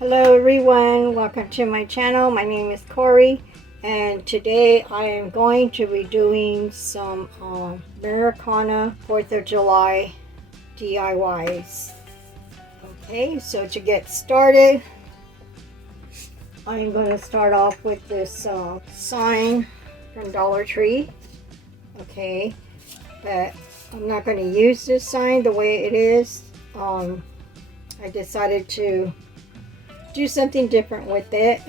Hello everyone, welcome to my channel. My name is Corey, and today I am going to be doing some Americana 4th of July DIYs. Okay, so to get started, I am going to start off with this sign from Dollar Tree. Okay, but I'm not going to use this sign the way it is. I decided to do something different with it,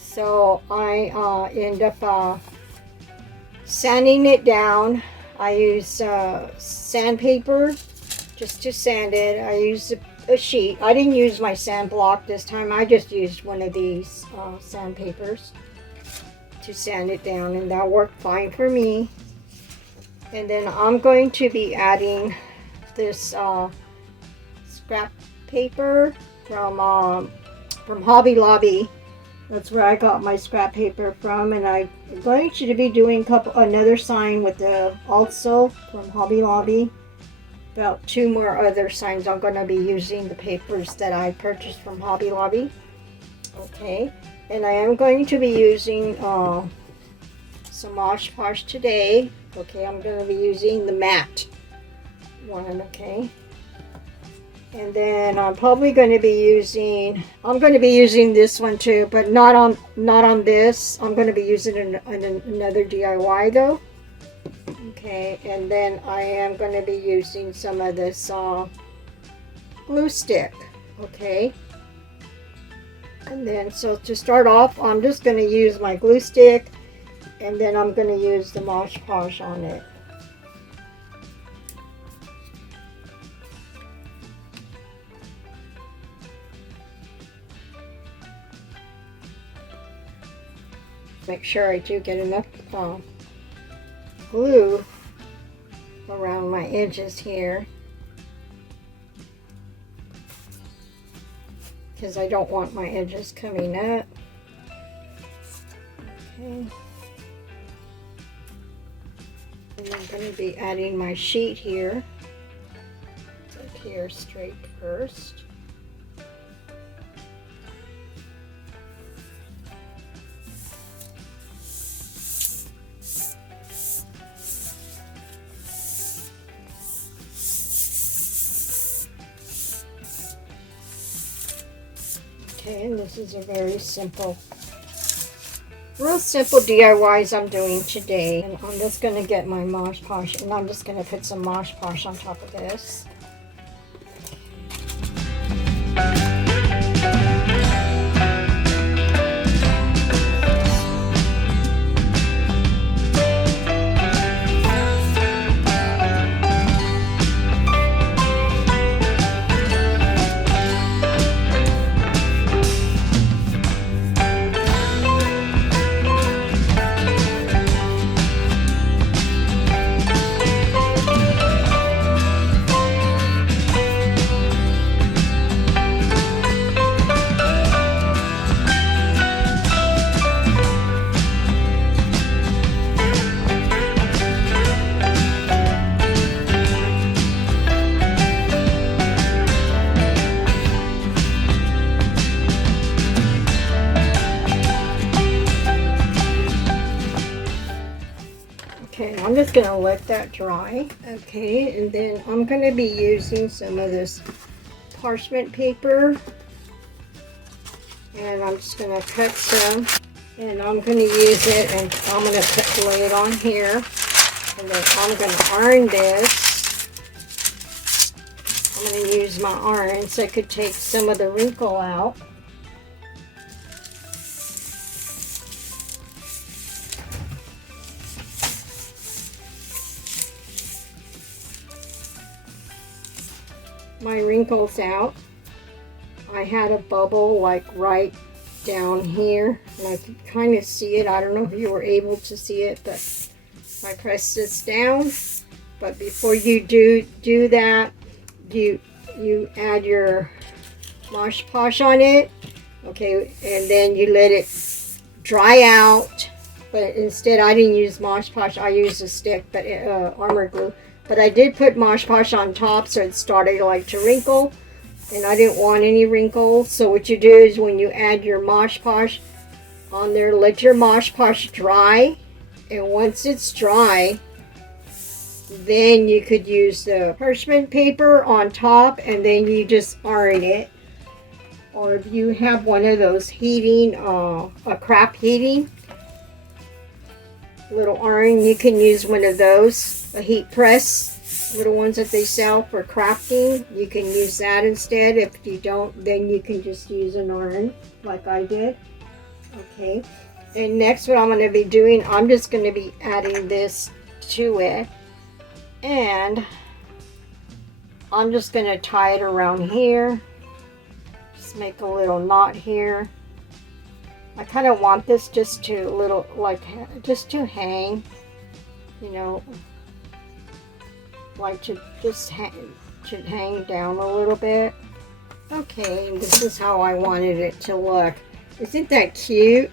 so I end up sanding it down. I use sandpaper just to sand it. I used a sheet. I didn't use my sand block this time. I just used one of these sandpapers to sand it down, and that worked fine for me. And then I'm going to be adding this scrap paper from Hobby Lobby. That's where I got my scrap paper from, and I'm going to be doing another sign with also from Hobby Lobby. About 2 more other signs. I'm going to be using the papers that I purchased from Hobby Lobby. Okay, and I am going to be using some Mosh Posh today. Okay, I'm going to be using the matte one. Okay. And then I'm probably going to be using, this one too, but not on this. I'm going to be using it on another DIY though. Okay, and then I am going to be using some of this glue stick. Okay. And then, so to start off, I'm just going to use my glue stick, and then I'm going to use the Mosh Posh on it. Make sure I do get enough glue around my edges here, because I don't want my edges coming up. Okay. And I'm going to be adding my sheet here. Up here straight first. Okay, and this is a very real simple DIYs I'm doing today. And I'm just going to get my Mosh Posh, and I'm just going to put some Mosh Posh on top of this. Okay, I'm just going to let that dry. Okay, and then I'm going to be using some of this parchment paper. And I'm just going to cut some. And I'm going to use it, and I'm going to lay it on here. And then I'm going to iron this. I'm going to use my iron so I could take some of the wrinkle out. My wrinkles out. I had a bubble like right down here, and I could kind of see it. I don't know if you were able to see it, but I pressed this down. But before you do that, you add your Mosh Posh on it. Okay, and then you let it dry out. But instead, I didn't use Mosh Posh. I used a stick, but armor glue. But I did put Mosh Posh on top, so it started like to wrinkle. and I didn't want any wrinkles. So what you do is when you add your Mosh Posh on there, let your Mosh Posh dry, and once it's dry, then you could use the parchment paper on top, and then you just iron it. Or if you have one of those heating, a craft heating little iron, you can use one of those, a heat press, little ones that they sell for crafting. You can use that instead. If you don't, then you can just use an iron like I did. Okay, and next what I'm going to be doing, I'm just going to be adding this to it, and I'm just going to tie it around here. Just make a little knot here. I kind of want this just to just to hang, you know, like to just hang down a little bit. Okay, and this is how I wanted it to look. Isn't that cute?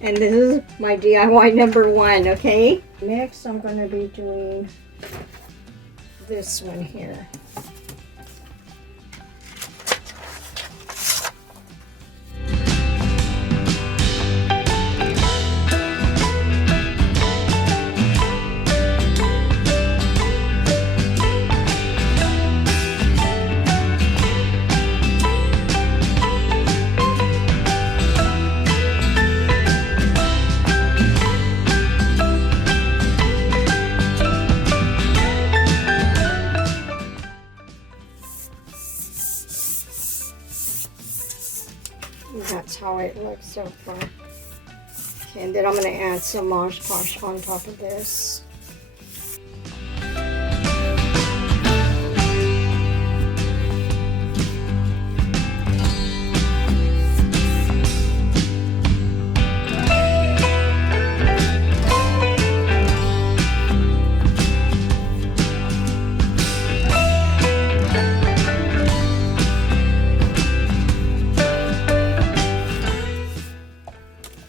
And this is my DIY number 1, okay? Next, I'm going to be doing this one here. That's how it looks so far. Okay, and then I'm going to add some Mosh Posh on top of this.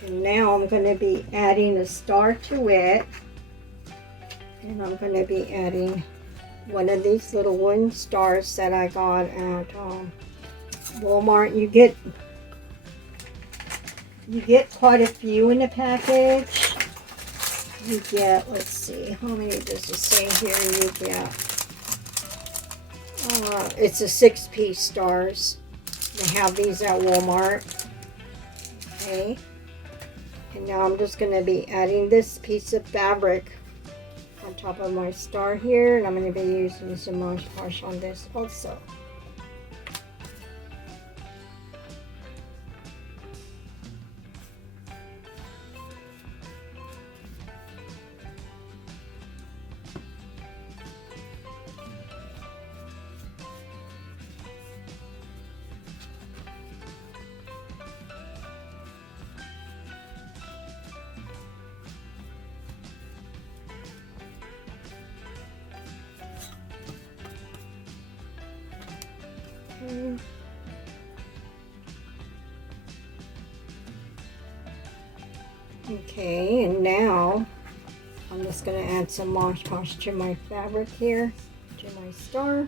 Now I'm going to be adding a star to it, and I'm going to be adding one of these little wooden stars that I got at Walmart. You get quite a few in the package. You get, let's see, how many does it say here you get? It's a 6-piece stars. They have these at Walmart. Okay. And now I'm just going to be adding this piece of fabric on top of my star here, and I'm going to be using some Mosh Posh on this also. Okay, and now I'm just going to add some Mosh Posh to my fabric here, to my star.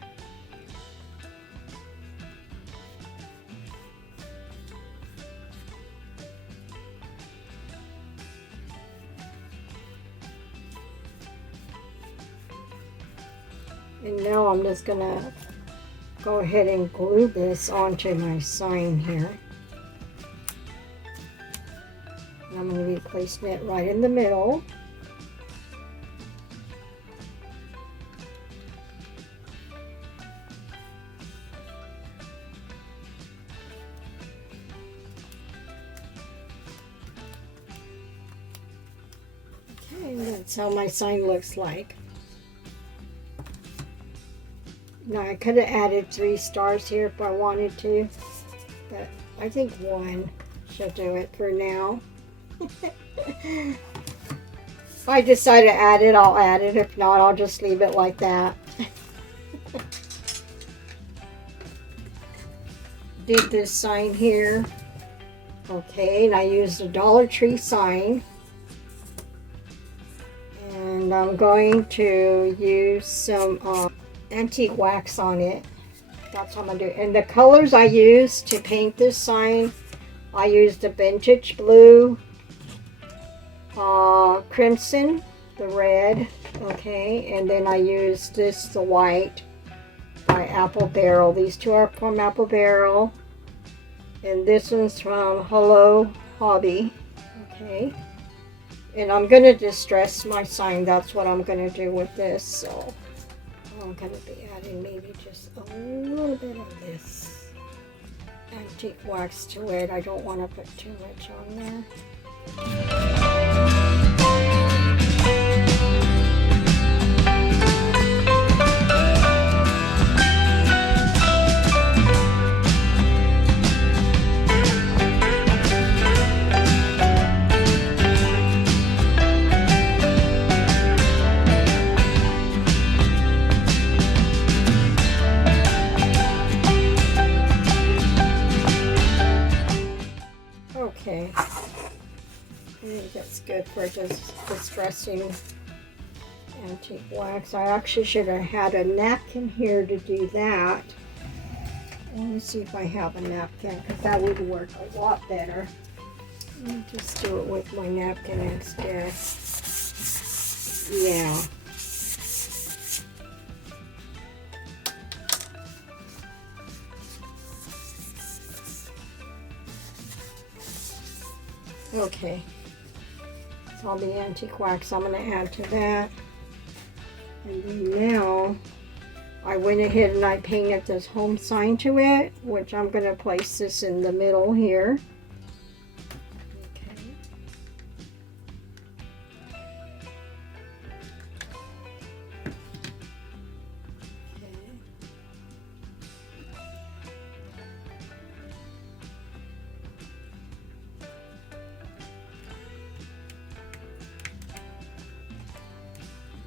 And now I'm just going to go ahead and glue this onto my sign here. And I'm going to be placing it right in the middle. Okay, and that's how my sign looks like. Now I could have added 3 stars here if I wanted to, but I think 1 should do it for now. If I decide to add it, I'll add it. If not, I'll just leave it like that. Did this sign here. Okay, and I used a Dollar Tree sign. And I'm going to use some antique wax on it. that's what I'm going to do. And the colors I use to paint this sign, I used the vintage blue, crimson, the red, okay, and then I used this, the white, by Apple Barrel. These two are from Apple Barrel, and this one's from Hello Hobby, okay. And I'm going to distress my sign. That's what I'm going to do with this. So I'm going to be adding maybe just a little bit of this antique wax to it. I don't want to put too much on there. Okay, I think that's good for distressing antique wax. I actually should have had a napkin here to do that. Let me see if I have a napkin, because that would work a lot better. Let me just do it with my napkin instead. Yeah. Okay, so all the antique wax I'm going to add to that. And then now I went ahead and I painted this home sign to it, which I'm going to place this in the middle here. Okay.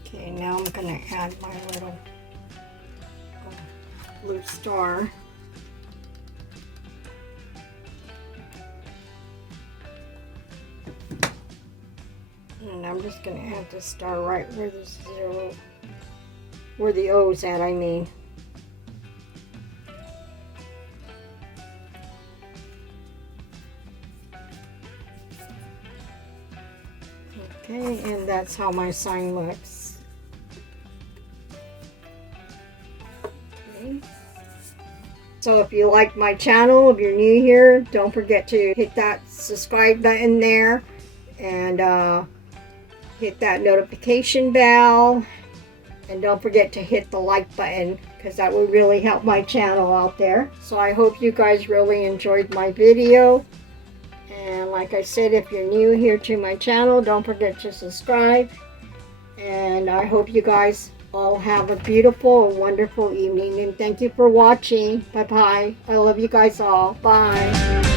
Okay, now I'm going to add my little blue star. And I'm just going to add the star right where the zero, where the O's at, I mean. Okay, and that's how my sign looks. Okay. So if you like my channel, if you're new here, don't forget to hit that subscribe button there, and hit that notification bell, and don't forget to hit the like button, because that would really help my channel out there. So I hope you guys really enjoyed my video. And like I said, if you're new here to my channel, don't forget to subscribe. And I hope you guys all have a beautiful and wonderful evening. And thank you for watching. Bye-bye. I love you guys all. Bye.